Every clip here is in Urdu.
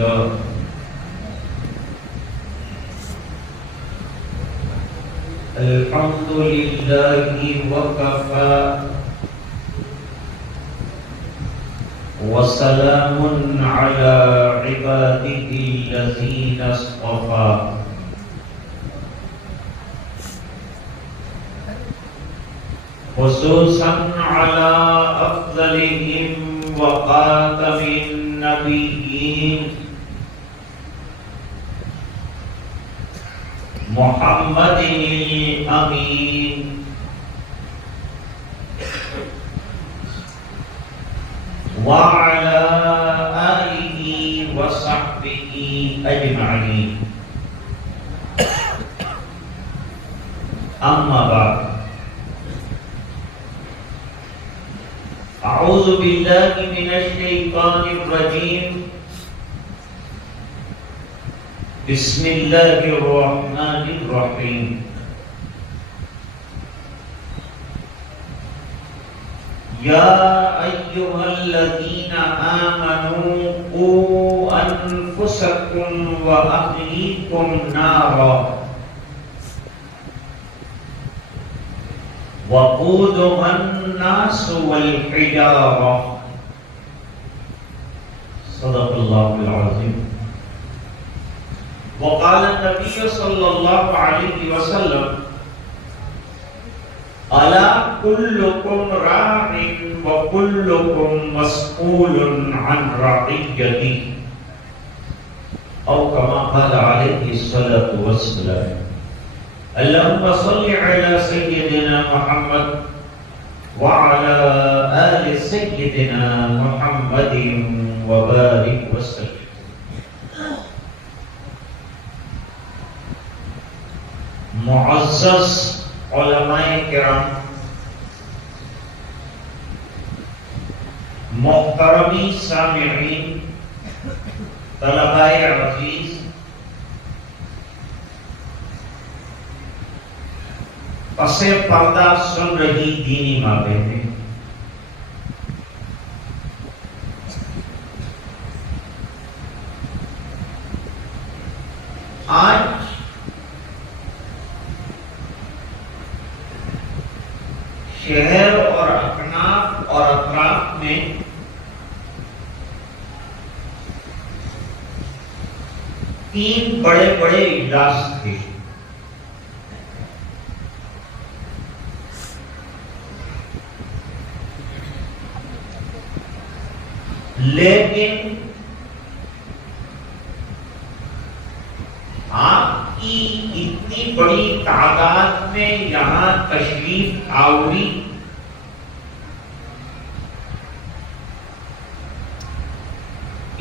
لله الحمد لله وكفى وسلام على عباده الذين اصطفى خصوصا على أفضلهم وخاتم النبيين محمد الأمين وعلى آله وصحبه أجمعين أما بعد أعوذ بالله من الشيطان الرجيم بسم الله الرحمن الرحيم يا أيها الذين آمنوا قوا أنفسكم وأهليكم نارا وقودها الناس والحجارة صدق الله العظيم. وقال النبي صلى الله عليه وسلم ألا كلكم راع وكلكم مسؤول عن رعيته أو كما قال عليه الصلاة والسلام. اللهم صل على سيدنا محمد وعلى آل سيدنا محمد وبارك وسلم. معزز علماء کرام، محترمی سامعین، طلباء عزیز، پس پردہ سن رہی دینی ماں بہنیں، آج شہر اور اکناف اور اطراف میں تین بڑے بڑے اجلاس تھے. لیکن آپ کی اتنی بڑی تعداد میں یہاں تشریف آوری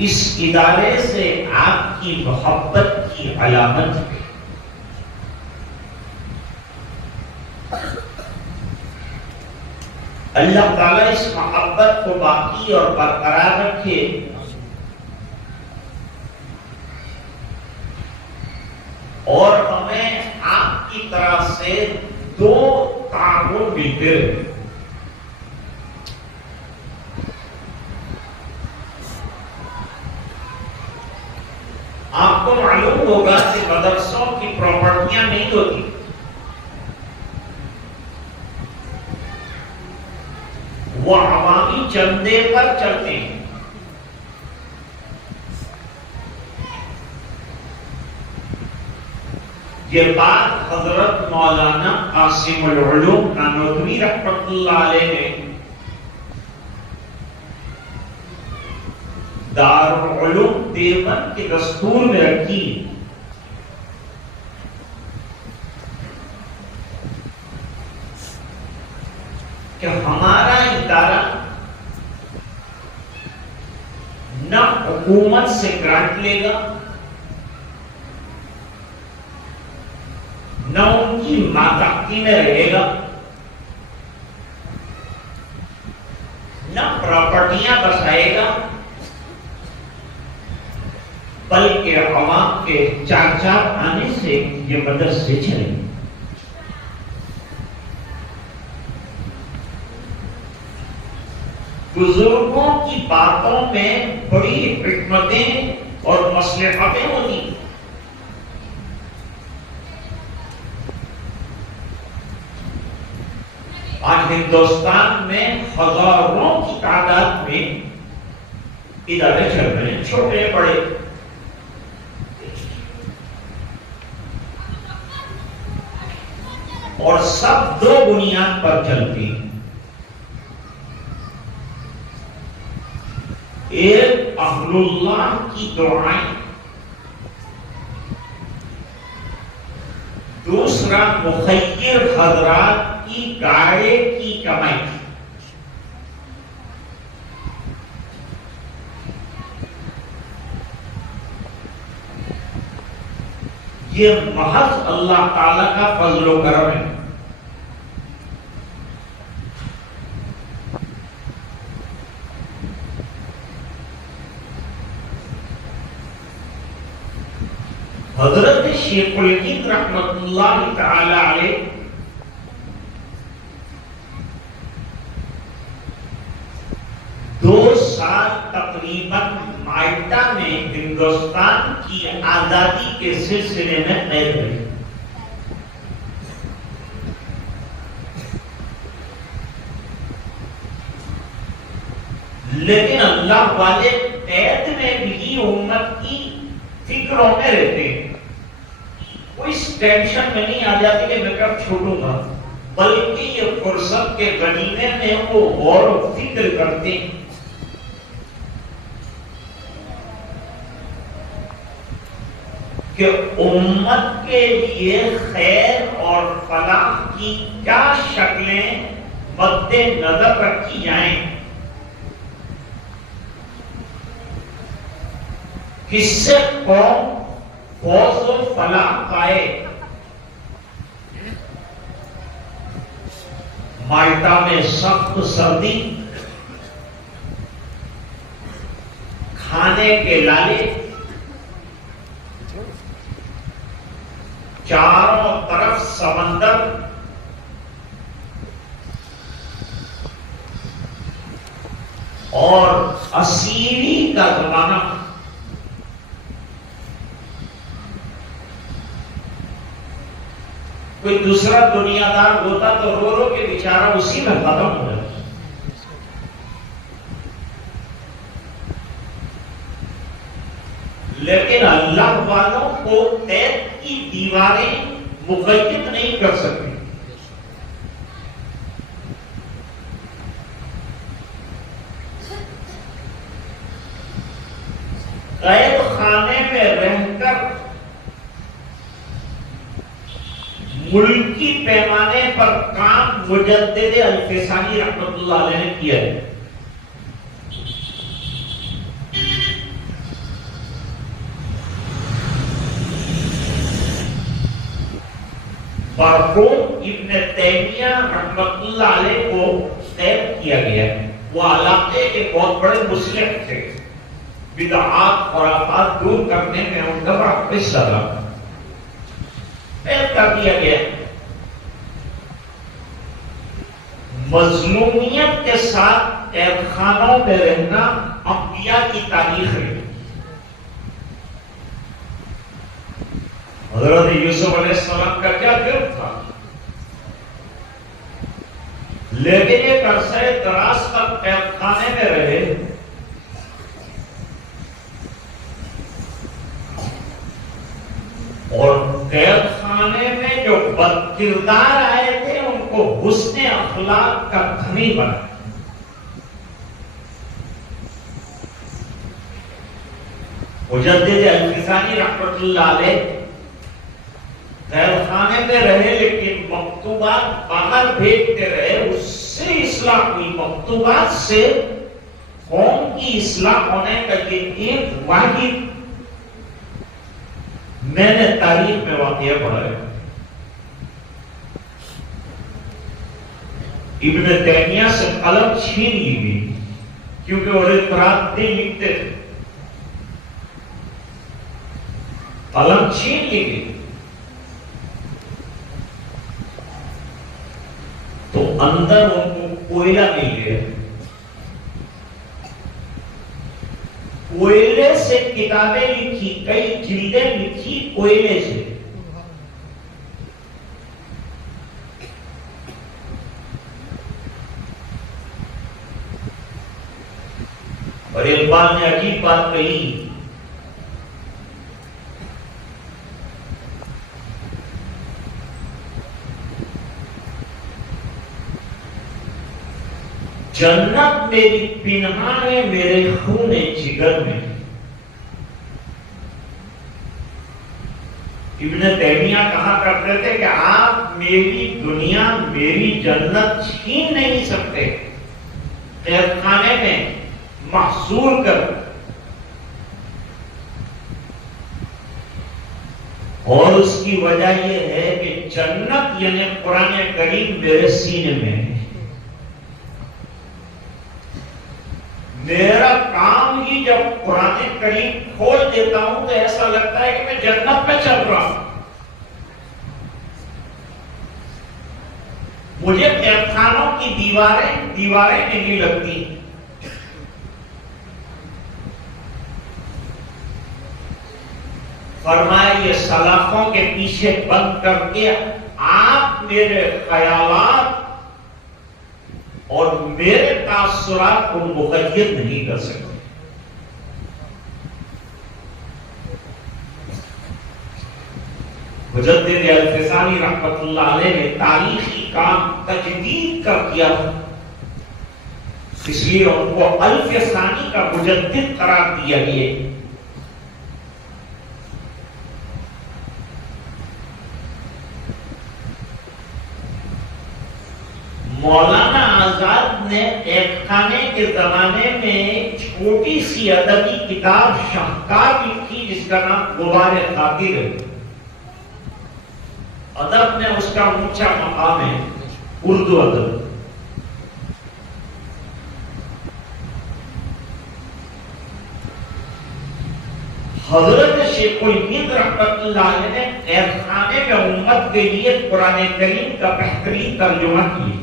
اس ادارے سے آپ کی محبت کی علامت ہے. اللہ تعالیٰ اس محبت کو باقی اور برقرار رکھے اور ہمیں آپ کی طرف سے دو تعاون ملتے رہے. آپ کو معلوم ہوگا کہ مدرسوں کی پراپرٹیاں نہیں ہوتی، وہ عوامی چندے پر چلتے ہیں. یہ بات حضرت مولانا قاسم العلوم نانوتوی رحمۃ اللہ علیہ نے دارالعلوم دیوبند کے دستور میں رکھی کہ ہمارا ادارہ نہ حکومت سے گرانٹ لے گا، نہ ان کی ماتحتی میں رہے گا، نہ پراپرٹیاں بسائے گا، بلکہ عوام کے چار چار آنے سے یہ مدرسے چلیں گے. بزرگوں کی باتوں میں بڑی حکمتیں اور مصلحتیں ہوتی. آج ہندوستان میں ہزاروں کی تعداد میں ادارے چل رہے ہیں، چھوٹے بڑے، اور سب دو بنیاد پر چلتی ہیں. ایک اہل اللہ کی دعائیں، دوسرا مخیر حضرات کی گاڑے کی کمائی. یہ محض اللہ تعالی کا فضل و کرم ہے. حضرت شیخ الہند رحمت اللہ تعالی علیہ دو سال تقریباً مالٹا میں ہندوستان کی آزادی کے سلسلے میں قید رہے. لیکن اللہ والے قید میں بھی امت کی فکروں میں رہتے ہیں. کوئی ٹینشن میں نہیں آ جاتی کہ میں کب چھوڑوں گا، بلکہ یہ فرصت کے غنیمے میں وہ غور و فکر کرتے ہیں کہ امت کے لیے خیر اور فلاح کی کیا شکلیں مد نظر رکھی جائیں، کس سے قوم فوز و فلاح پائے. مالٹا میں سخت سردی، کھانے کے لالے، چاروں طرف سمندر، اور اسیری کا زمانہ. کوئی دوسرا دنیا دار ہوتا تو رو رو کے بیچارہ اسی میں ختم ہو جاتا. لیکن اللہ والوں کو قید کی دیواریں مقید نہیں کر سکتی. قید خانے میں رہ کر ملکی پیمانے پر کام مجدد الفسانی رحمت اللہ علیہ نے کیا ہے. مرحوم ابن تیمیہ رحمت اللہ علیہ کو قید کیا گیا ہے. وہ علاقے کے بہت بڑے مسلم تھے، بدعات خرافات دور کرنے میں ان کا بڑا حصہ رہا. قید کر دیا گیا. مظلومیت کے ساتھ قید خانوں میں رہنا انبیاء کی تاریخ ہے. حضرت یوسف علیہ السلام کا کیا جرم تھا، لیکن ایک عرصہ دراز تک قید خانے میں رہے. اور قید خانے میں جو بد کردار آئے تھے ان کو حسن اخلاق کا دھنی بنا. مجدد الفسانی رحمت اللہ علیہ قید خانے میں رہے، لیکن مکتوبات باہر بھیجتے رہے. اس سے اصلاح ہوئی. مکتوبات سے قوم کی اصلاح ہونے کا یہ ایک واحد میں نے تاریخ میں واقعہ پڑھا ہے. ابن تیمیہ سے قلم چھین لی گئی کیونکہ وہ رات دن لکھتے تھے. قلم چھین لی گئی تو اندر ان کو کوئلہ مل گیا. کوئلے سے کتابیں لکھی، کئی جلدیں لکھی کوئلے سے. اور اقبال نے عجیب بات کہی، جنت میری پنہاں ہے میرے خون جگر میں. ابن تیمیہ کہا کرتے تھے کہ آپ میری دنیا، میری جنت چھین نہیں سکتے، قید خانے میں محصور کر. اور اس کی وجہ یہ ہے کہ جنت یعنی قرآن کریم میرے سینے میں ہے. میرا کام ہی جب قرآن کریم کھول دیتا ہوں تو ایسا لگتا ہے کہ میں جنت پہ چل رہا ہوں. مجھے قید خانوں کی دیواریں نہیں لگتی. فرمایا یہ سلاخوں کے پیچھے بند کر کے آپ میرے خیالات اور میرے تاثرات کو مغیر نہیں کر سکتے. مجدد الفسانی رحمت اللہ علیہ نے تاریخی کام تجدید کر دیا، اس لیے ان کو الفسانی کا مجدد قرار دیا گیا. مولانا آزاد نے قید خانے کے زمانے میں چھوٹی سی ادبی کتاب شاہکار لکھی جس کا نام غبار خاطر ہے. ادب میں اس کا اونچا مقام ہے، اردو ادب. حضرت شیخ الہند رحمت اللہ علیہ نے قید خانے میں امت کے لیے قرآن کریم کا بہترین ترجمہ کیا.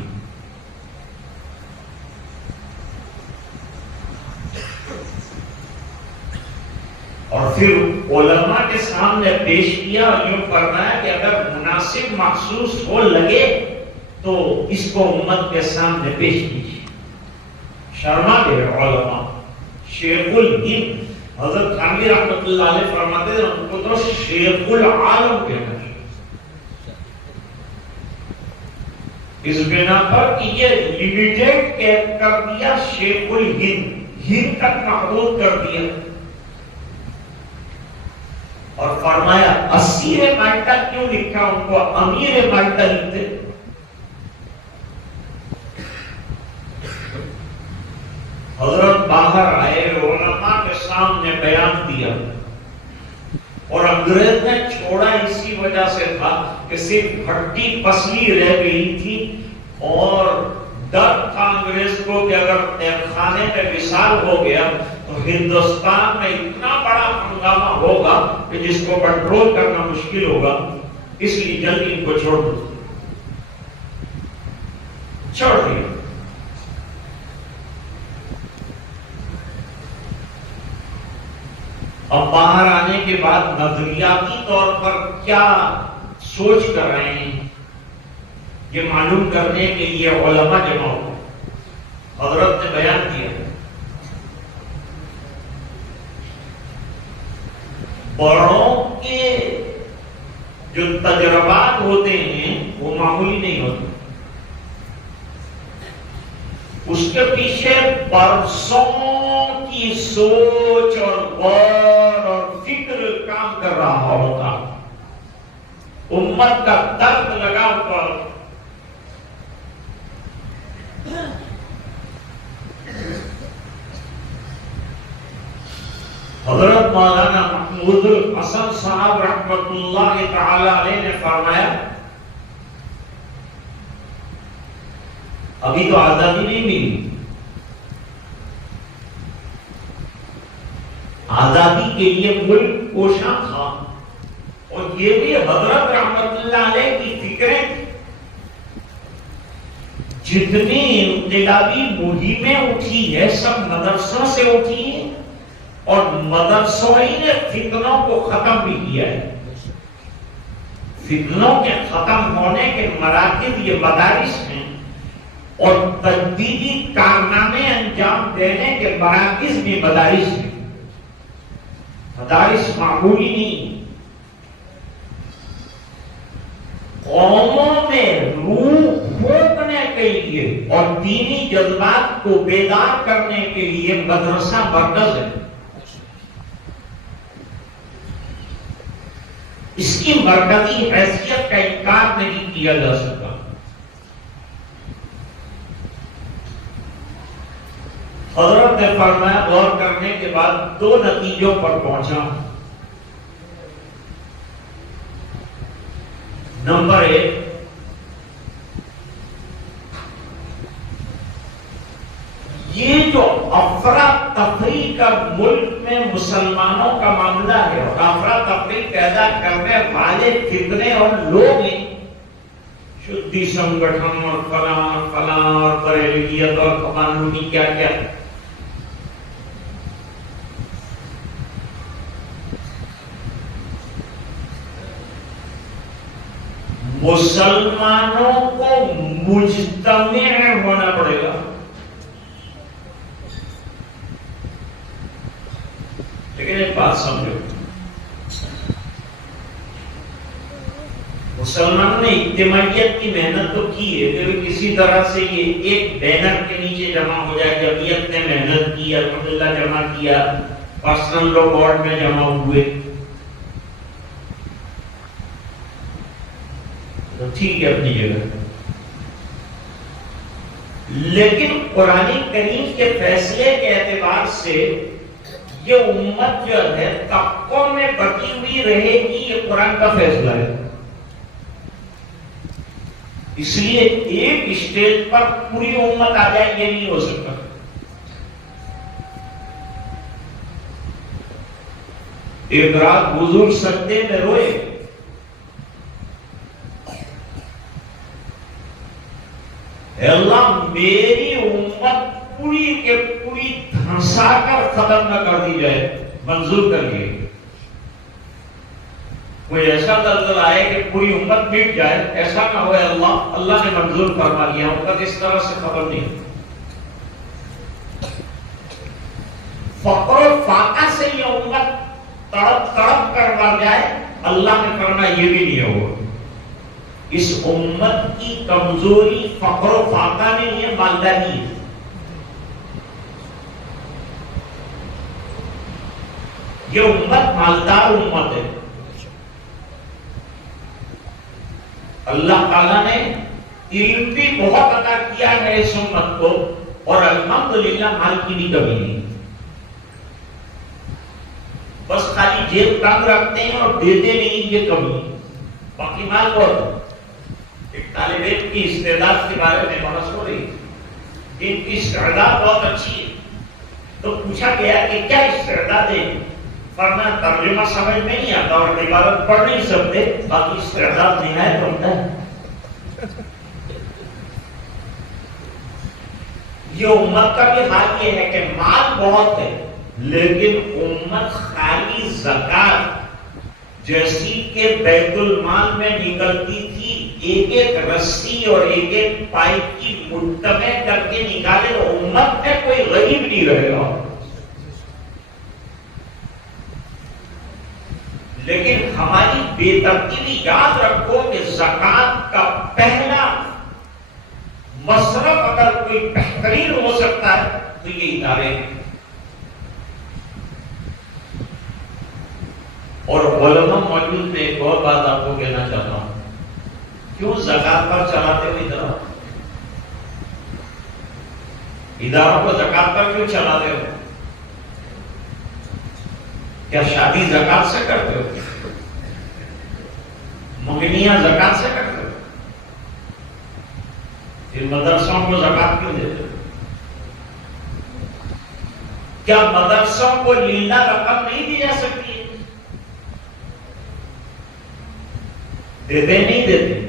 اور پھر علماء کے سامنے پیش کیا اور یوں فرمایا کہ اگر مناسب محسوس ہو لگے تو اس کو امت کے سامنے پیش کیجیے. شرما گئے علماء. شیخ الہند حضرت خانوی رحمت اللہ علیہ فرماتے ہیں ان کو تو شیخ العالم کہنا چاہیے، اس بنا پر کہ یہ لمیٹیڈ کر دیا، شیخ الہند ہند تک محدود کر دیا. اور فرمایا اسیر مالٹا کیوں لکھا، ان کو امیر مالٹا لکھتے. حضرت باہر آئے، علماء کے سامنے بیان دیا، اور انگریز نے چھوڑا اسی وجہ سے تھا کہ صرف ہڈی پسلی رہ گئی تھی، اور ڈر تھا انگریز کو کہ اگر قید خانے میں وصال ہو گیا تو ہندوستان میں اتنا بڑا ہنگامہ ہوگا کہ جس کو کنٹرول کرنا مشکل ہوگا، اس لیے جلدی ان کو چھوڑ دیا. اب باہر آنے کے بعد نظریاتی طور پر کیا سوچ کر رہے ہیں یہ معلوم کرنے کے لیے علماء جمع ہو. حضرت نے بیان کیا بڑوں کے جو تجربات ہوتے ہیں وہ معمولی نہیں ہوتے، اس کے پیچھے برسوں کی سوچ اور غور اور فکر کام کر رہا ہوتا، امت کا درد لگا ہوا. حضرت مولانا محمود الحسن صاحب رحمت اللہ تعالی علیہ نے فرمایا ابھی تو آزادی نہیں ملی، آزادی کے لیے ملک کوشاں تھا، اور یہ بھی حضرت رحمت اللہ علیہ کی فکریں تھی. جتنی انقلابی مہمیں اٹھی ہے سب مدرسوں سے اٹھی ہیں، اور مدرسوں ہی نے فتنوں کو ختم بھی کیا ہے. فتنوں کے ختم ہونے کے مراکز یہ مدارس ہیں اور تجدیدی کارنامے انجام دینے کے مراکز بھی مدارس ہیں. مدارس معمولی نہیں. قوموں میں روح پھونکنے کے لیے اور دینی جذبات کو بیدار کرنے کے لیے مدرسہ مرکز ہے. اس کی مرکزی حیثیت کا انکار نہیں کیا جا سکتا. حضرت نے فرمایا غور کرنے کے بعد دو نتیجوں پر پہنچا. نمبر ایک، یہ جو افراتفری کا ملک میں مسلمانوں کا معاملہ ہے اور افراتفری پیدا کرنے والے فتنے اور لوگ ہیں، شدی سنگٹھن اور فلاں اور بریلویت اور قانونی کیا کیا، مسلمانوں کو مجتمع ہونا پڑے گا. لیکن ایک بات سمجھو، مسلمانوں نے اجتماعیت کی محنت تو کی ہے، پھر کسی طرح سے یہ ایک بینر کے نیچے جمع ہو جائے. جمعیت نے محنت کی، الحمدللہ جمع کیا، پرسنل لوگ بورڈ میں جمع ہوئے تو ٹھیک ہے اپنی جگہ. لیکن قرآن کریم کے فیصلے کے اعتبار سے یہ امت جو ہے طبقوں میں بٹی ہوئی رہے گی، یہ قرآن کا فیصلہ ہے. اس لیے ایک اسٹیج پر پوری امت آ جائے یہ نہیں ہو سکتا. ایک رات بزرگ سجدے میں روئے، اے اللہ میری امت پوری کے پوری دھنسا کر ختم نہ کر دی جائے، منظور کریے. کوئی ایسا زلزلہ آئے کہ پوری امت مٹ جائے، ایسا نہ ہوئے. اللہ نے منظور فرما لیا، امت اس طرح سے ختم نہیں. فقر و فاقہ سے یہ امت تڑپ تڑپ کر مر جائے، اللہ نے فرمایا یہ بھی نہیں ہوگا. اس امت کی کمزوری فقر و فاقہ نہیں ہے، مالداری ہے. یہ امت مالدار امت ہے. اللہ تعالیٰ نے علم بھی بہت عطا کیا ہے اس امت کو، اور الحمدللہ مال کی بھی کمی نہیں. بس خالی جیب تنگ رکھتے ہیں اور دیتے نہیں، یہ کمی. باقی مال بہت. ایک طالب علم کی استعداد کے بارے میں بحث ہو رہی، ان کی استعداد بہت اچھی ہے. تو پوچھا گیا کہ کیا استعداد ہے؟ فرمایا ترجمہ سمجھ میں نہیں آتا اور عبارت پڑھ نہیں سکتے، باقی استعداد نہایت بنتا ہے. یہ امت کا بھی حال یہ ہے کہ مال بہت ہے، لیکن امت خالی زکات جیسی کہ بیت المال میں نکلتی تھی، ایک ایک رسی اور ایک ایک پائپ کی مجتمع کر کے نکالے تو امت میں کوئی غریب نہیں رہے گا. لیکن ہماری بے ترتیبی، یاد رکھو کہ زکات کا پہلا مصرف اگر کوئی بہترین ہو سکتا ہے تو یہ ادارے ہیں. اور علماء موجود میں ایک اور بات آپ کو کہنا چاہتا ہوں، کیوں زکات پر چلاتے ہو اداروں کو زکات پر کیوں چلاتے ہو؟ کیا شادی زکات سے کرتے ہو؟ مہنیاں زکات سے کرتے ہو؟ پھر مدرسوں کو زکات کیوں دیتے ہو؟ کیا مدرسوں کو للہ رقم نہیں دی جا سکتی ہے؟ دیتے نہیں دیتے؟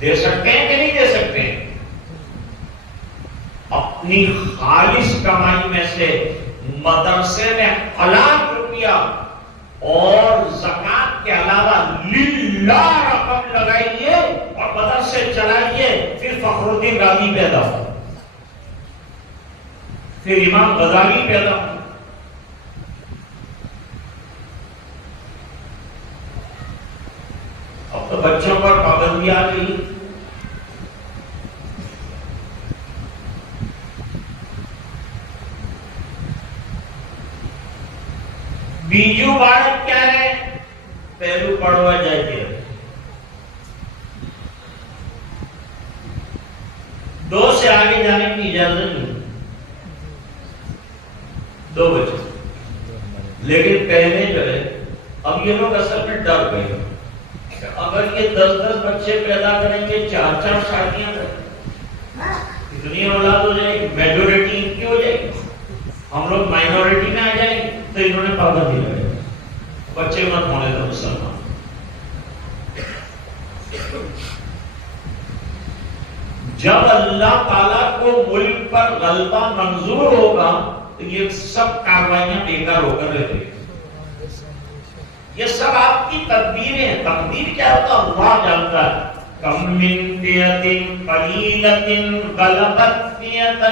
دے سکتے ہیں کہ نہیں دے سکتے ہیں؟ اپنی خالص کمائی میں سے مدرسے میں ₹1,00,000 اور زکات کے علاوہ للہ رقم لگائیے اور مدرسے چلائیے، پھر فخر الدین رازی پیدا ہو، پھر امام غزالی پیدا ہو۔ اب تو بچوں پر پابندی آ گئی۔ بیجو بالک کیا ہے؟ پہلو پڑھوا جائے، 2 سے آگے جانے کی اجازت نہیں، 2 بچے۔ لیکن پہلے جو ہے، اب یہ لوگ اصل میں ڈر گئے، اگر یہ 10 بچے پیدا کریں گے، 4 شادیاں کریں، اتنی اولاد ہو جائے گی، میجورٹی ان کی ہو جائے گی، ہم لوگ مائنورٹی میں آ جائیں گے، تو انہوں نے پابندی لگائی بچے مت ہونے دو مسلمان۔ جب اللہ تعالیٰ کو ملک پر غلبہ منظور ہوگا تو یہ سب کاروائیاں بیکار ہو کر رہے، یہ سب آپ کی تدبیریں۔ تقدیر کیا ہوتا اللہ جانتا ہے۔ کم من فئۃ قلیلۃ غلبت فئۃ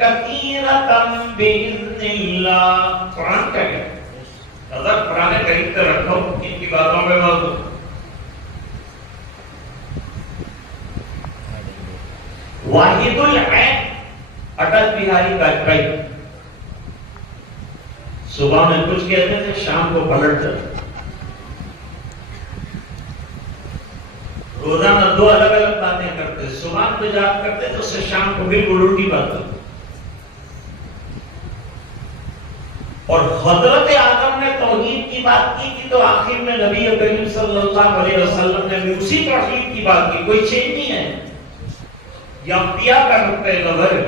کثیرۃ بإذن اللہ۔ قرآن کیا کہتا ہے؟ اگر قرآن کریم سے رکھو ان کی باتوں پہ موضوع۔ واحد العین اٹل بہاری واجپئی صبح میں کچھ کہتے تھے، شام کو پلٹتے تھے۔ روزانہ 2 الگ الگ باتیں کرتے، صبح کو یاد کرتے تو اس سے شام کو بالکل الٹی بات کرتے۔ اور حضرت آدم نے توحید کی بات کی تھی تو آخر میں نبی کریم صلی اللہ علیہ وسلم نے بھی اسی توحید کی بات کی، کوئی چینج نہیں ہے، یہ انبیاء کا نقطہ نظر ہے۔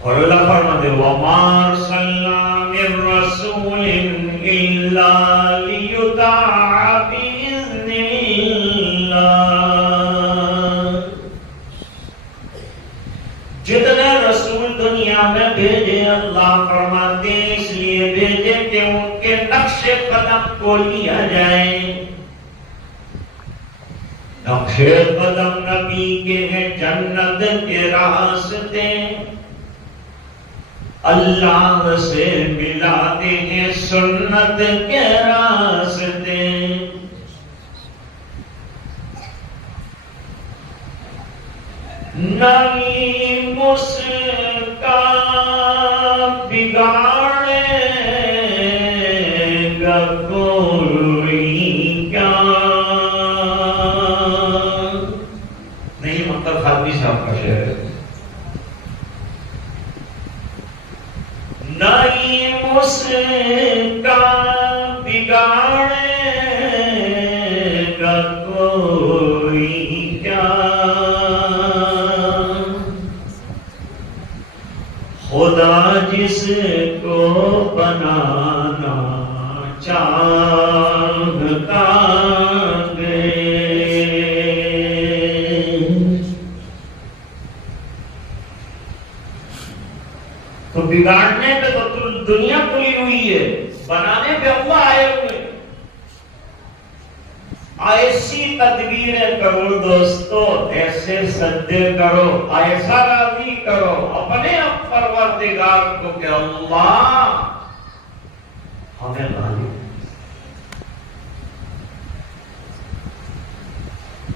اور اللہ فرماتے وَمَا أَرْسَلْنَا مِن رَّسُولٍ إِلَّا لِيُطَاعَ بِإِذْنِ اللَّهِ۔ جتنے رسول دنیا میں بھیجے اللہ فرماتے اس لیے بھیجے کہ ان کے نقش قدم کو لیا جائے۔ نقش قدم نبی کے ہیں جنت کے راستے، اللہ سے ملاتے ہیں سنت کے راستے۔ نہیں مسکان بگاڑے گا کوئی کیا، نہیں مطلب خادمی صاحب کا شعر ہے۔ نہیں مسکان بگاڑے گا کوئی کیا، خدا جس کو بنانا چاہتا ہے۔ تو بگاڑنے پہ تو دنیا کھلی ہوئی ہے، بنانے پہ اللہ آئے ہوئے۔ ایسی تدبیریں کرو دوستو، ایسے سجدے کرو، ایسا راضی کرو اپنے پروردگار کو کہ اللہ ہمیں غالب،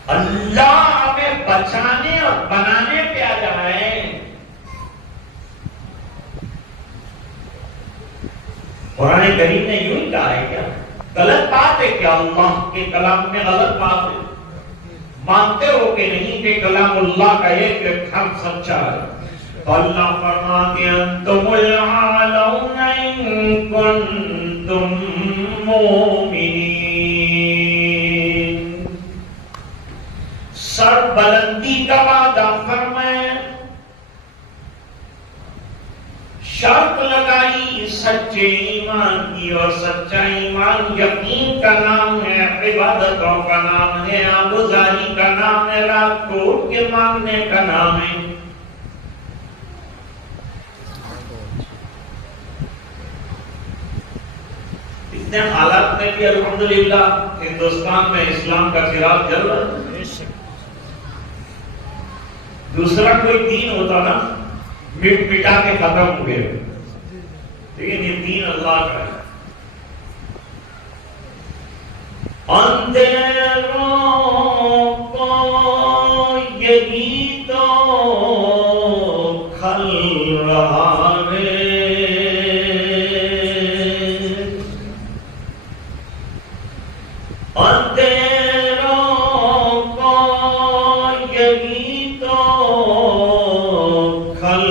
اللہ ہمیں بچانے اور بنانے پہ آ جائیں۔ قرآن کریم نے یوں ہی کہا ہے کیا؟ غلط بات ہے کیا اللہ کے کلام میں غلط بات ہے؟ مانتے ہو کہ نہیں کہ کلام اللہ کا ایک حرف سچا ہے؟ تو اللہ فرماتے ہیں انتم العالون ان کنتم مومنین۔ سر بلندی کا وعدہ فرمائے، شرط لگائی سچے ایمان کی، اور سچا ایمان یقین کا نام ہے، عبادتوں کا نام ہے، آبوزاری کا نام ہے، رات کو اٹھ کے مانگنے کا نام ہے۔ اتنے حالات میں بھی الحمدللہ ہندوستان میں اسلام کا چراغ جل رہا ہے. دوسرا کوئی دین ہوتا نا مٹ مٹا کے ختم ہو گئے، لیکن یہ دین اللہ کا ہے. اندھیروں کو یہی تو کھل رہا ہے، اندھیروں کو یہی تو کھل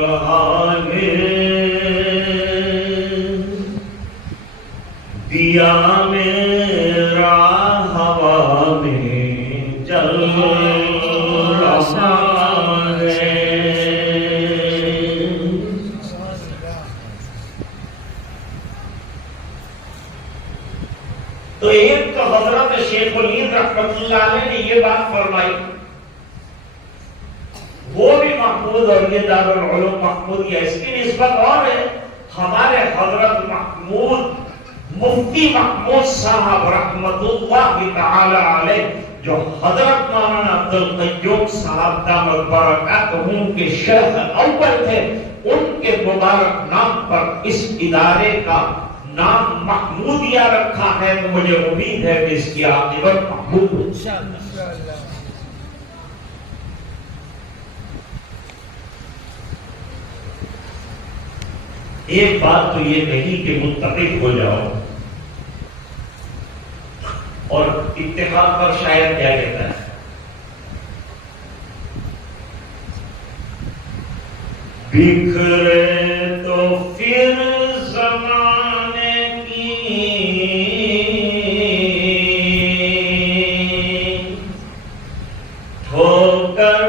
رہا ہے، دیا میرا ہوا میں جل رہا ہے. تو ایک تو حضرت شیخ الہند رحمۃ اللہ علیہ نے یہ بات فرمائی، وہ بھی محمود اور یہ دارالعلوم محمود، یا اس کی نسبت اور ہے. ہمارے حضرت محمود مفتی محمود صاحب رحمت اللہ تعالی علیہ، جو حضرت مولانا عبد القیوم صاحب دامت برکاتہم کے شیخ اول تھے، ان کے مبارک نام پر اس ادارے کا نام محمودیہ رکھا ہے. تو مجھے امید ہے کہ اس کی عاقبت محمود ہو. ایک بات تو یہ نہیں کہ متفق ہو جاؤ، اور اتفاق پر شاید کیا کہتا ہے، بکھرے تو پھر زمانے کی ٹھوکر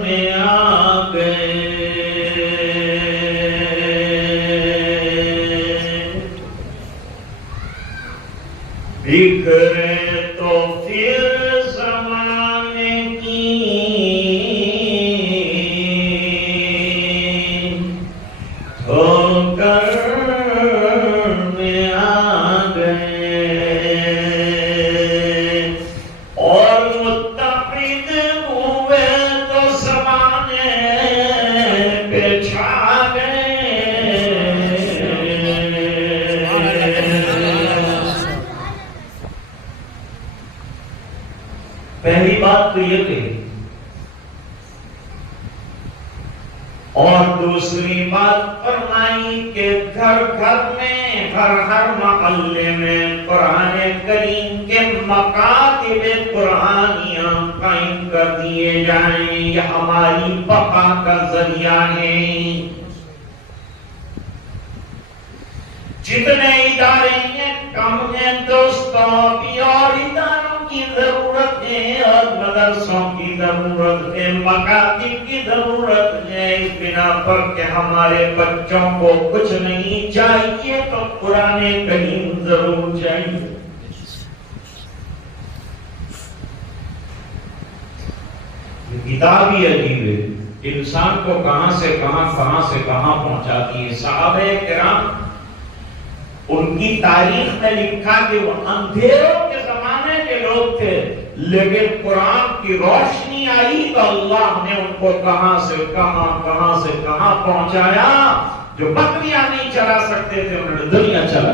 میں آ گئے، بکھرے تو پھر زمانے کی ٹھوکر میں آ گئے، اور متحد ہوئے تو زمانے پہ چھا گئے. پہلی بات تو یہ تھی، اور دوسری بات فرمائی کہ گھر گھر میں، ہر محلے میں قرآن کریم کے مکاتب قرآنیاں قائم کر دیے جائیں. یہ ہماری بقا کا ذریعہ ہے. جتنے ادارے ہیں کم ہیں دوستوں، بھی اور اداروں کی ضرورت ہے، اور مدرسوں کی ضرورت ہے، مکاتب کی ضرورت ہے. اس بنا پر کہ ہمارے بچوں کو کچھ نہیں چاہیے تو قرآن کریم ضرور چاہیے. کتاب ہی عجیب ہے، انسان کو کہاں سے کہاں پہنچاتی ہے. صحابہ کرام، ان کی تاریخ میں لکھا کہ وہ اندھیروں کے زمانے کے لوگ تھے، لیکن قرآن کی روشنی آئی تو اللہ نے ان کو کہاں سے کہاں پہنچایا. جو بکریاں نہیں چلا سکتے تھے انہوں نے دنیا چلا.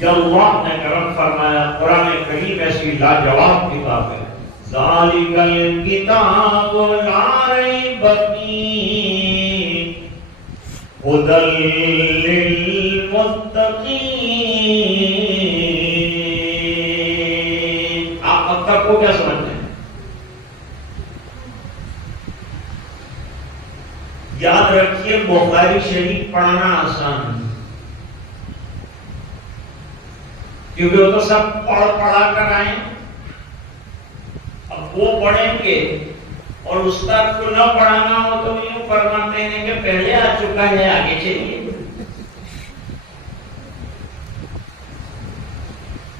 یہ اللہ نے کرم فرمایا. قرآن کریم ایسی لاجواب کتاب ہے. ذالک الکتاب لا ریب فیہ ہدی للمتقین. آپ اب تک کو کیا سمجھتے ہیں؟ یاد رکھیے بخاری شریف پڑھنا آسان ہے، کیونکہ وہ تو سب پڑھا کر آئے. اب وہ پڑھیں گے اور استاد کو نہ پڑھانا ہو تو یوں فرماتے ہیں کہ پہلے آ چکا ہے، آگے چلیے.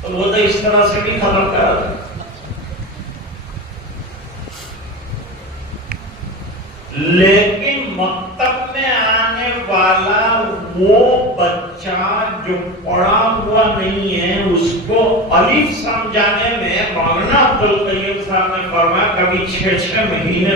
تو وہ تو اس طرح سے بھی ختم کر دیں. لیکن مکتب میں آنے وہ بچہ جو پڑھا ہوا نہیں ہے اس کو الف سمجھانے میں مولانا عبدالقیوم صاحب نے فرمایا کبھی 6 مہینے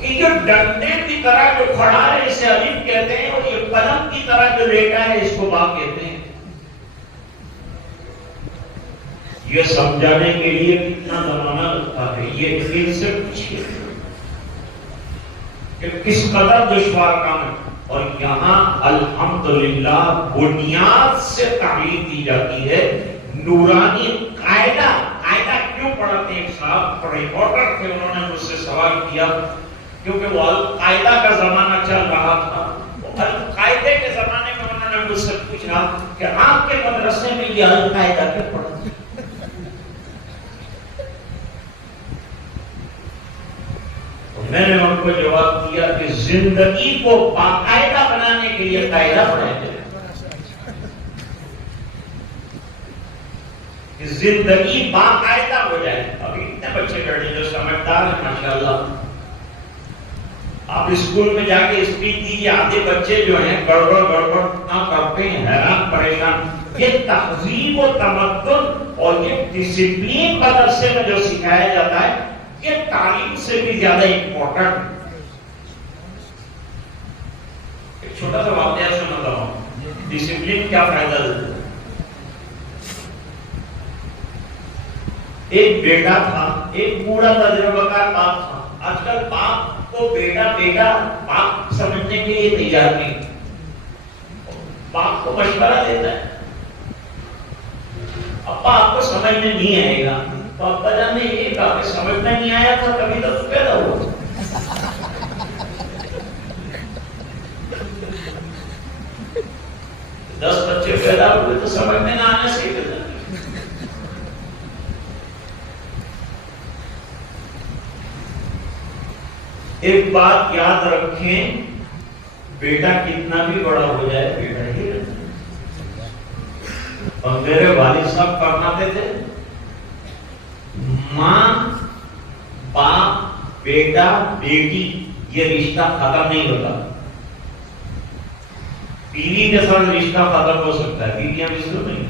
یہ جو ڈنڈے کی طرح جو کھڑا ہے اسے الف کہتے ہیں، اور یہ قلم کی طرح جو لیٹا ہے اس کو با کہتے ہیں۔ یہ سمجھانے کے لیے کتنا زمانہ لگتا ہے، یہ دل سے پوچھیے کہ کس قدر دشوار کام ہے۔ اور یہاں الحمدللہ بنیاد سے تعلیم دی جاتی ہے، نورانی قاعدہ کیوں پڑھاتے ہیں؟ صاحب رپورٹر تھے، انہوں نے مجھ سے سوال کیا کیونکہ وہ القاعدہ کا زمانہ چل رہا تھا، القاعدے کے زمانے میں انہوں نے مجھ سے پوچھا کہ آپ کے مدرسے میں یہ القاعدہ کیوں پڑھاتے ہیں؟ میں نے ان کو جواب دیا کہ زندگی کو باقاعدہ بنانے کے لیے قاعدہ پڑھایا جائے، کہ زندگی باقاعدہ ہو جائے۔ ابھی اتنے بچے بیٹھے جو سمجھدار ہیں ماشاءاللہ، آپ اسکول میں جا کے اسپیچ دیجیے، آدھے بچے جو ہیں گڑبڑ نہ کرتے ہیں، حیران پریشان۔ یہ تہذیب و تمدن اور یہ ڈسپلین مدرسے میں جو سکھایا جاتا ہے یہ تعلیم سے بھی زیادہ امپورٹنٹ۔ ایک چھوٹا سا واقعہ سناتا ہوں، ڈسپلین کیا فائدہ دیتا ہے۔ ایک بیٹا تھا، ایک بوڑھا تجربہ کار باپ تھا۔ آج کل باپ کو بیٹا باپ سمجھنے کے لیے تیار نہیں، باپ کو مشورہ دیتا ہے، ابا آپ کو سمجھ میں نہیں آئے گا، تو ابا جان نے یہ کہا کہ سمجھ میں نہیں آیا تھا کبھی تو پیدا ہوا۔ 10 بچے پیدا ہوئے تو سمجھ میں نہ آنے سے پیدا۔ ایک بات یاد رکھیں، بیٹا کتنا بھی بڑا ہو جائے بیٹا ہی رہتا ہے۔ اور میرے والد صاحب فرماتے تھے ماں باپ بیٹا بیٹی یہ رشتہ ختم نہیں ہوتا، بیوی کے ساتھ رشتہ ختم ہو سکتا ہے، بیویاں بھی سب نہیں۔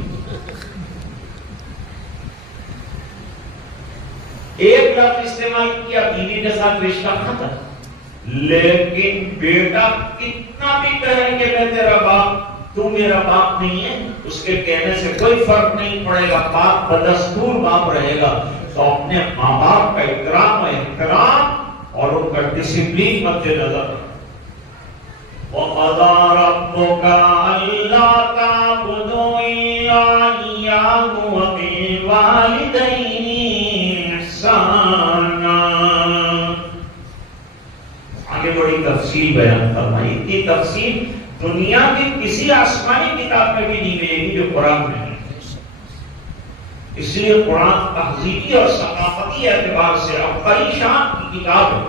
ایک لفظ استعمال کیا بیوی کے ساتھ رشتہ ختم، لیکن بیٹا کتنا بھی کہے کہ میں تیرا باپ تو میرا باپ نہیں ہے، اس کے کہنے سے کوئی فرق نہیں پڑے گا، باپ بدستور باپ رہے گا۔ تو اپنے ماں باپ کا اکرام و احترام اور ان کا ڈسپلین مد نظر رکھو۔ وَقَضَىٰ رَبُّكَ أَلَّا تَعْبُدُوا إِلَّا إِيَّاهُ وَبِالْوَالِدَيْنِ إِحْسَانًا۔ آگے بڑی تفصیل بیان فرمائی، اتنی تفصیل دنیا کی کسی آسمانی کتاب میں بھی نہیں ملے گی جو قرآن میں ہے۔ اس لیے قرآن تہذیبی اور ثقافتی اعتبار سے ابتری شان کی کتاب ہے۔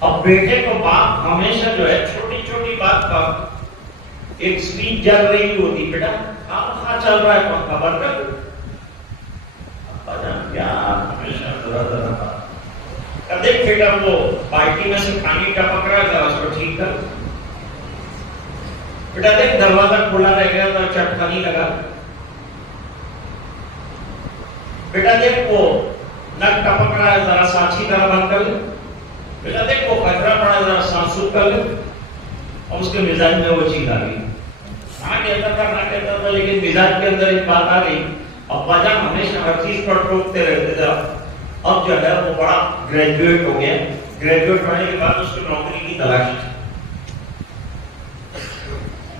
اب بیٹے کو باپ ہمیشہ جو ہے چھوٹی چھوٹی بات پر ایک سپیچ جل رہی ہوتی، بیٹا کہاں چل رہا ہے پنکھا بند کر دو، ابا جان کیا ہمیشہ ذرا دیکھ بیٹا وہ بالٹی میں سے پانی ٹپک رہا تھا اس کو ٹھیک کر، بیٹا دیکھ دروازہ کھلا رہ گیا تو چٹکا نہیں لگا، بیٹا دیکھ وہ نل ٹپک رہا ہے ذرا سا اچھی طرح بند کر لے، بیٹا دیکھ وہ کچرا پڑا ہے ذرا صاف ستھرا کر لے۔ اور اس کے مزاج میں وہ چیز آ گئی، نہ کہتا تھا لیکن مزاج کے اندر ایک بات آ گئی، ابا جان ہمیشہ ہر چیز پر ٹوکتے رہتے تھے، اب جو ہے وہ بڑا گریجویٹ ہو گیا، گریجویٹ ہونے کے بعد اس کو نوکری کی تلاش ہے۔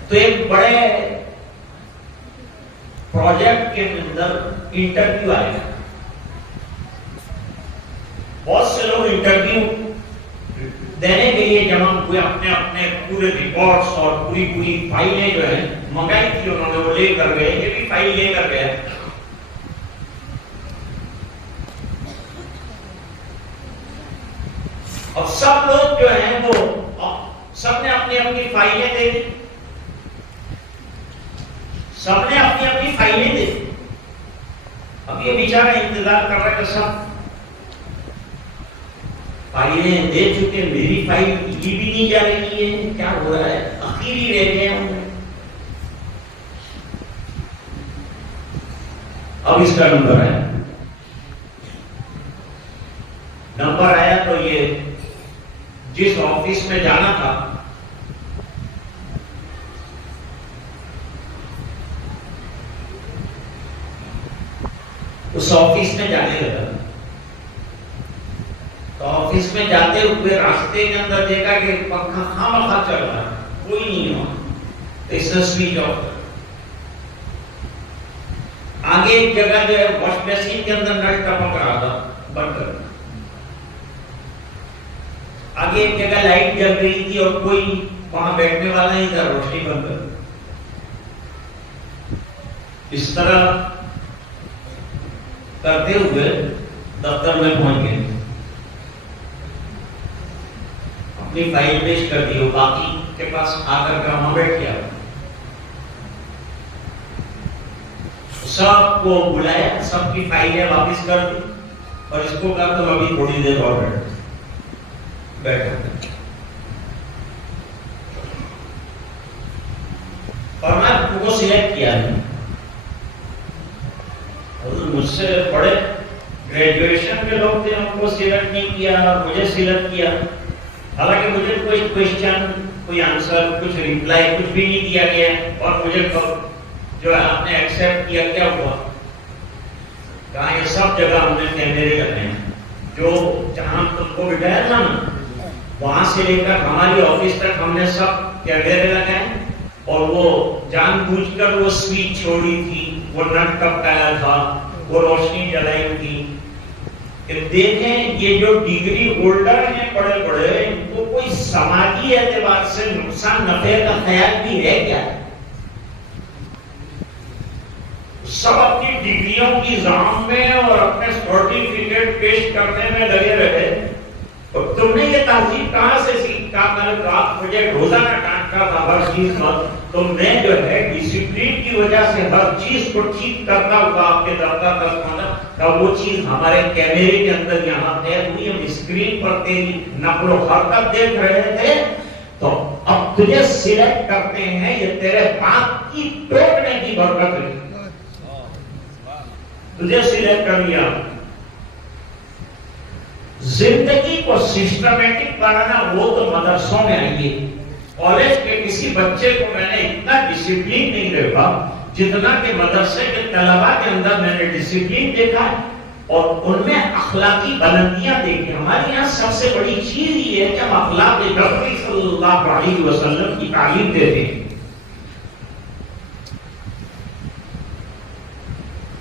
تو ایک بڑے پروجیکٹ کے اندر انٹرویو آئے، بہت سے لوگ انٹرویو دینے کے لیے جمع ہوئے، اپنے اپنے پورے ریپورٹس اور پوری فائلیں جو ہیں منگائی تھی انہوں نے، وہ لے کر گئے، یہ بھی فائل لے کر گئے۔ اور سب لوگ جو ہیں وہ سب نے اپنی اپنی فائلیں دے دی، سب نے اپنی اپنی فائلیں دے دی۔ اب اب یہ بیچارہ انتظار کر رہا ہے کہ سب فائلیں دے چکے، میری فائل یہ بھی نہیں جا رہی ہے، کیا ہو رہا ہے، اخیری رہ گئے ہم۔ اب اس کا نمبر آیا، نمبر آیا تو یہ جس آفس میں جانا تھا اس آفس میں جانے لگا، تو آفس میں جاتے ہوئے راستے کے اندر دیکھا کہ پنکھا خامخواہ چل رہا ہے، کوئی نہیں ہوا، تو اس نے سوئچ آف کر۔ آگے ایک جگہ جو ہے واش بیسن کے اندر نل ٹپک رہا تھا، بند کر۔ آگے ایک جگہ لائٹ جل رہی تھی اور کوئی وہاں بیٹھنے والا نہیں تھا، روشنی بند کر۔ اس طرح کرتے ہوئے دفتر میں پہنچ گئے، اپنی فائل پیش کر دی، وہ باقی کے پاس آ کر وہاں بیٹھ گیا، سب کو بلایا، سب کی فائلیں واپس کر دی اور اس کو کہا تم ابھی تھوڑی دیر اور بیٹھو۔ اور میں تم کو سلیکٹ کیا ہے، مجھ سے بڑے گریجویشن کے لوگ تھے، ان کو سلیکٹ نہیں کیا، مجھے سلیکٹ کیا، حالانکہ مجھے کوئی کوئسچن، کوئی آنسر، کچھ ریپلائی کچھ بھی نہیں دیا گیا، اور مجھے جو ہے آپ نے ایکسپٹ کیا، کیا ہوا؟ کہا یہ سب جگہ ہم نے کیمرے لگائے ہیں، جو جہاں تم کو بٹھایا تھا نا وہاں سے لے کر ہماری آفس تک ہم نے سب کیمرے لگائے، اور وہ جان بوجھ کر وہ سوئچ چھوڑی تھی، وہ نٹ ٹپکایا تھا، وہ روشنی جلائی تھی کہ دیکھیں یہ جو ڈگری ہولڈر ہیں بڑے بڑے، ان کو کوئی سماجی اعتبار سے نقصان نفع کا خیال بھی ہے کیا؟ سب اپنی ڈگریوں کی زام میں اور اپنے سرٹیفکیٹ پیش کرنے میں لگے رہے، اور تم نے یہ تہذیب کہاں سے سیکھا؟ میں نے کہا مجھے روزانہ ڈانٹتا تھا ہر چیز پر، تم نے جو ہے ڈسپلین کی وجہ سے ہر چیز کو ٹھیک کرتا ہوا آپ کے دفتر تک پہنچا، کہ وہ چیز ہمارے کیمرے کے اندر یہاں قید ہوئی، ہم اسکرین پر تیری نقل و حرکت دیکھ رہے تھے، تو اب تجھے سلیکٹ کرتے ہیں، یہ تیرے بات کی ٹوٹنے کی برکت ہے، تجھے سلیکٹ کر لیا۔ زندگی کو سسٹمیٹک بنانا وہ تو مدرسوں میں آئیے، کالج کے کسی بچے کو میں نے اتنا ڈسپلین نہیں دیکھا جتنا کہ مدرسے کے طلباء کے اندر میں نے ڈسپلین دیکھا اور ان میں اخلاقی بلندیاں دیکھی۔ ہمارے یہاں سب سے بڑی چیز یہ ہے کہ ہم اخلاق نبوی صلی اللہ علیہ وسلم کی تعلیم دیتے ہیں۔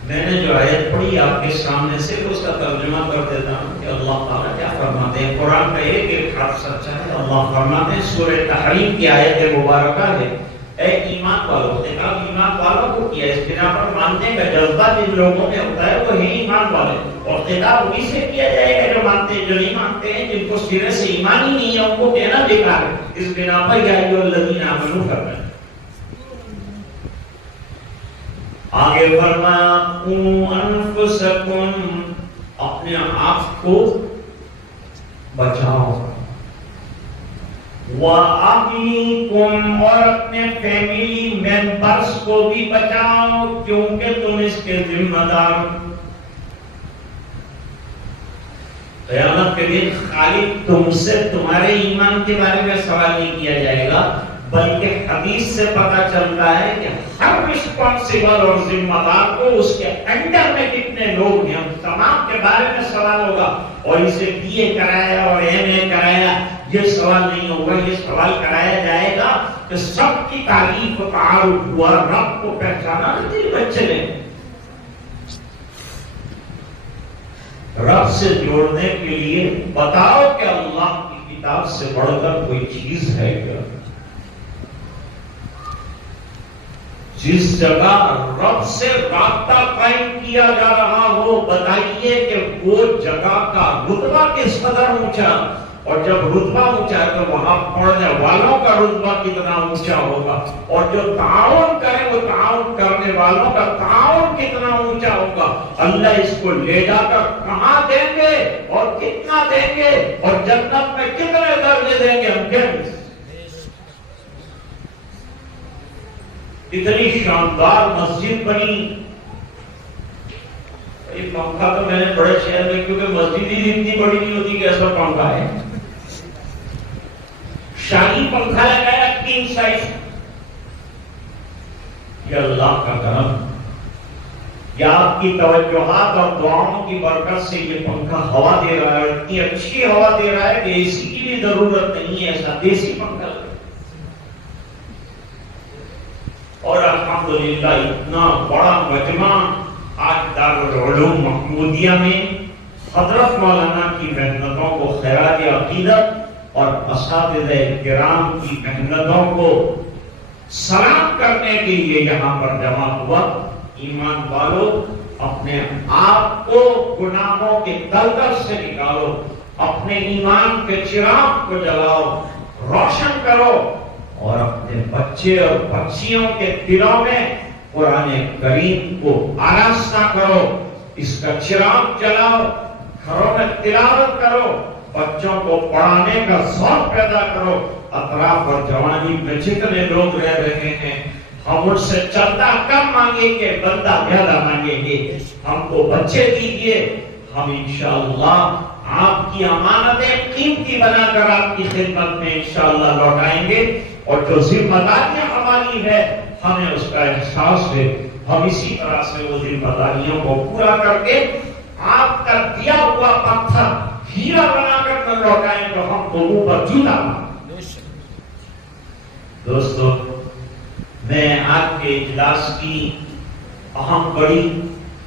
میں نے جو آیت پڑھی آپ کے سامنے سے اس کا ترجمہ کر دیتا ہوں کہ اللہ تعالیٰ کیا فرماتے ہیں۔ قرآن کا ایک حرف سچا ہے۔ اللہ فرماتے ہیں، سورہ تحریم کی آیت مبارکہ ہے، اے ایمان والو، خطاب ایمان والوں کو کیا، اس بنا پر ماننے کا جذبہ جن لوگوں میں ہوتا ہے وہ ہے ایمان والے، اور خطاب وہی سے کیا جائے گا جو مانتے ہیں، جو نہیں مانتے ہیں، جن کو سرے سے ایمان ہی نہیں ہے، ان کو کہنا بیکار ہے۔ اس بنا پر یا ایھا الذین آمنوا فرمایا۔ آگے فرمایا قوا انفسکم، اپنے آپ کو بچاؤ، وَأَهْلِيكُمْ، اور اپنے فیملی ممبرز کو بھی بچاؤ، کیونکہ تم اس کے ذمہ دار ہو۔ قیامت کے دن خالی تم سے تمہارے ایمان کے بارے میں سوال نہیں کیا جائے گا، بلکہ حدیث سے پتہ چلتا ہے کہ ہر رسپانسیبل اور ذمہ دار کو اس کے انڈر میں کتنے لوگ ہیں، ان تمام کے بارے میں سوال ہوگا۔ اور اسے BA کرایا اور MA کرایا یہ سوال نہیں ہوگا، یہ سوال کرایا جائے گا کہ سب کی تعریف و تعارف ہوا، رب کو پہچانا دل بچے نے، رب سے جوڑنے کے لیے بتاؤ کہ اللہ کی کتاب سے بڑھ کر کوئی چیز ہے کیا؟ جس جگہ رب سے رابطہ قائم کیا جا رہا ہو، بتائیے کہ وہ جگہ کا رتبہ کس قدر اونچا، اور جب رتبہ اونچا ہے تو وہاں پڑھنے والوں کا رتبہ کتنا اونچا ہوگا، اور جو تعاون کرے وہ تعاون کرنے والوں کا تعاون کتنا اونچا ہوگا۔ اللہ اس کو لے جا کر کہاں دیں گے اور کتنا دیں گے اور جنت میں کتنے درجے دیں گے ہم کہیں. اتنی شاندار مسجد بنی. یہ پنکھا تو میں نے بڑے شہر میں, کیونکہ مسجد ہی اتنی بڑی نہیں ہوتی کہ ایسا پنکھا ہے. شاہی پنکھا لگایا 3 سائز. یہ اللہ کا کرم, یا آپ کی توجہات اور دعاؤں کی برکت سے یہ پنکھا ہوا دے رہا ہے, اتنی اچھی ہوا دے رہا ہے کہ اسی کی بھی ضرورت نہیں ہے, ایسا دیسی پنکھا. اور الحمدللہ اتنا بڑا مجمع آج دارالعلوم محمودیہ میں حضرت مولانا کی محنتوں کو خراج عقیدت اور اساتذہ کرام کی محنتوں کو سلام کرنے کے لیے یہاں پر جمع ہوا. ایمان والو, اپنے آپ کو گناہوں کے دلدل سے نکالو, اپنے ایمان کے چراغ کو جلاؤ, روشن کرو, اور اپنے بچے اور بچیوں کے دلوں میں قرآن کریم کو آراستہ کرو, اس کا چراغ جلاؤ, گھروں میں تلاوت کرو, بچوں کو پڑھانے کا ذوق پیدا کرو. اطراف اور جوانی میں جتنے لوگ رہ رہے ہیں, ہم ان سے چندہ کم مانگیں گے, بندہ زیادہ مانگیں گے. ہم کو بچے دیجیے, ہم انشاءاللہ آپ کی امانتیں قیمتی بنا کر آپ کی خدمت میں انشاءاللہ لوٹائیں گے. اور جو ذمہ داریاں ہماری ہے ہمیں اس کا احساس ہے, ہم اسی طرح سے وہ ذمہ داریوں کو پورا کر کے آپ کا دیا ہوا پتھر ہیرا بنا کر نہ لوٹائیں تو ہم کو منہ پر جوتا ماریں. دوستو, میں آج کے اجلاس کی اہم بڑی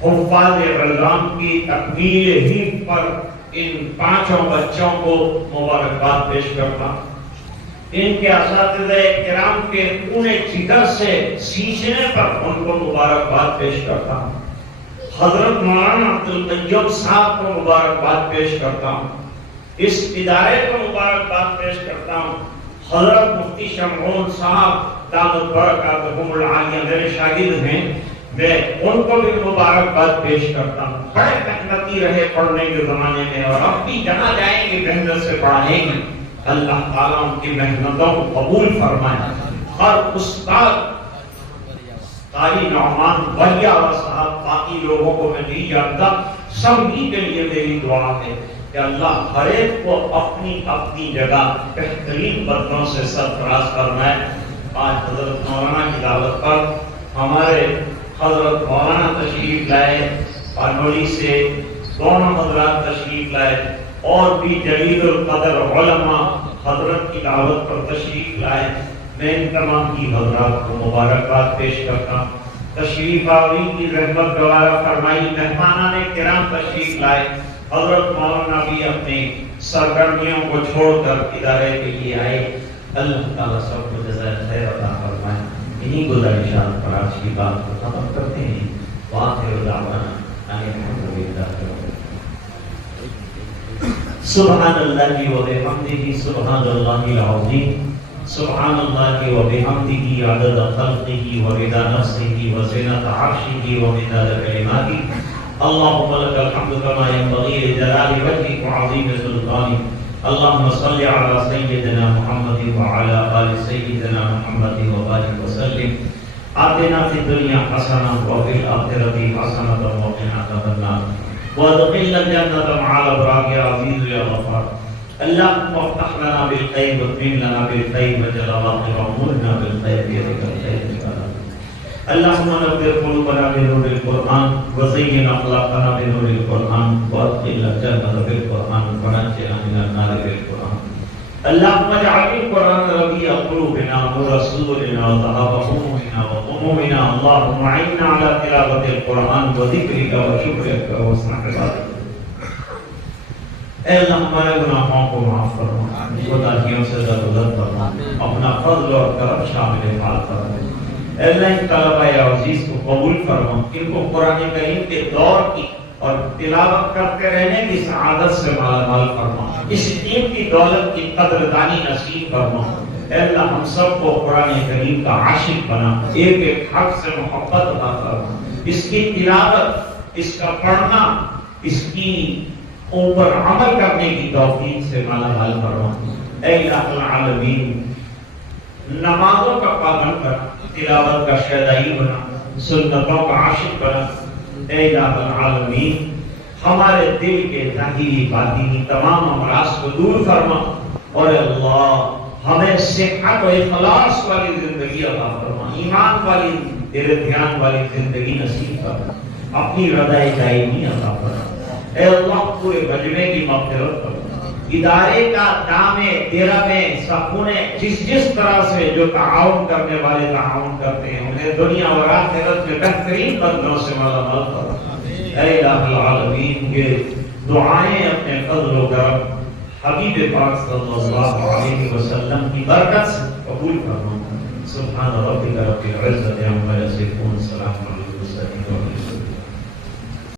حفاظ رمضان کی تکمیل ہی پر ان 5 بچوں کو مبارکباد پیش کرتا ہوں. ان کے اساتذہ کرام کے پورے جگر سے سیچنے پر ان کو مبارکباد پیش کرتا ہوں. حضرت مولانا عبدالقیوم صاحب کو مبارکباد پیش کرتا ہوں. اس ادارے کو مبارکباد پیش کرتا ہوں. حضرت مفتی شمعون صاحب دامت برکاتہم العالیہ میرے شاگرد ہیں, میں ان کو بھی مبارکباد پیش کرتا ہوں. بڑے محنتی رہے پڑھنے کے زمانے میں, اور اب بھی جہاں جائیں گے محنت سے پڑھائیں گے. اللہ تعالیٰ ان کی محنتوں کو قبول فرمائے. ہر استاد قاری نعمان بھیا اور صاحب باقی لوگوں کو میں نہیں جانتا, سبھی کے لیے میری دعا ہے کہ اللہ ہر ایک کو اپنی اپنی جگہ بہترین بدنوں سے سرفراز فرمائے. آج حضرت مولانا کی دعوت پر ہمارے حضرت مولانا تشریف لائے, پانولی سے دونوں حضرات تشریف لائے, اور بھی جلیل القدر علماء حضرت کی دعوت پر تشریف لائے. میں ان تمام کی حضرات کو مبارکباد پیش کرتا ہوں. تشریف آوری کی رحمت گوارا فرمائی. مہمانان کرام تشریف لائے. حضرت مولانا بھی اپنی سرگرمیوں کو چھوڑ کر ادارے کے لیے آئے. اللہ تعالیٰ سب کو جزائے خیر عطا فرمائے. انہی گزارشات پر آج کی بات کو ختم کرتے ہیں. وآخر دعوانا ان الحمد للہ. سبحان اللہ و بحمدہ, سبحان اللہ العظیم, سبحان اللہ و بحمدہ عدد خلقہ و رضا نفسہ و زنۃ عرشہ و مداد کلماتہ. اللهم لك الحمد كما ينبغي لجلال وجهك وعظيم سلطانك. اللهم صل على سيدنا محمد وعلى آل سيدنا محمد وبارك وسلم. آتنا في الدنيا حسنة وفي الآخرة حسنة وقنا عذاب النار وادخلنا الجنة مع الأبرار يا عزيز يا غفار. اللهم افتح لنا بالخير واتمم لنا بالخير واجعل آخر أمورنا بالخير بيدك الخير. اللهم نور قلوبنا بنور القرآن وزين أخلاقنا بنور القرآن وادخلنا الجنة بالقرآن ونجنا من النار بالقرآن. اللهم اجعل القرآن ربيع قلوبنا ونور صدورنا وذهاب همومنا وغمومنا. اللهم أعنا على تلاوة القرآن وذكرك وشكرك وحسن عبادتك. اے اللہ ہمارے گناہوں کو معاف فرما, کوتاہیوں سے درگزر فرما, اپنا فضل اور کرم شامل حال فرما. اے اللہ ان طلبہ عزیز کو قبول فرما, ان کو قرآن کریم کے دور کی اور تلاوت کرتے رہنے کی سعادت سے مالا مال فرما. اس قیمتی دولت کی قدردانی نصیب فرما. اے اللہ ہم سب کو قرآن کریم کا عاشق بنا, ایک ایک حرف سے محبت عطا فرما. اس کی تلاوت اس کا پڑھنا، اس کی اوپر عمل کرنے کی توفیق سے مالا مال فرما۔ اے الہ العالمین، نمازوں کا پابند کر، تلاوت کا شیدائی بنا، سنتوں کا عاشق بنا۔ اے الہ العالمین، ہمارے دل کے ظاہری باطنی تمام امراض کو دور فرما، اور اللہ ہمیں صحت و اخلاص والی زندگی عطا فرما، ایمان والی، تیرے دھیان والی زندگی نصیب فرما، اپنی رضا دائمی عطا فرما۔ اے اللہ پورے مجمع کی مغفرت فرما، ادارے کا دام تیرا میں سکون جس طرح سے جو تعاون کرنے والے تعاون کرتے ہیں انہیں دنیا اور آخرت میں بہترین بندوں سے مالا مال فرما۔ اے الہ العالمین، کے دعائیں اپنے فضل و کرم حبیب پاک صلی اللہ علیہ وسلم کی برکت سے قبول فرما۔ سبحان ربک رب العزت عما یصفون۔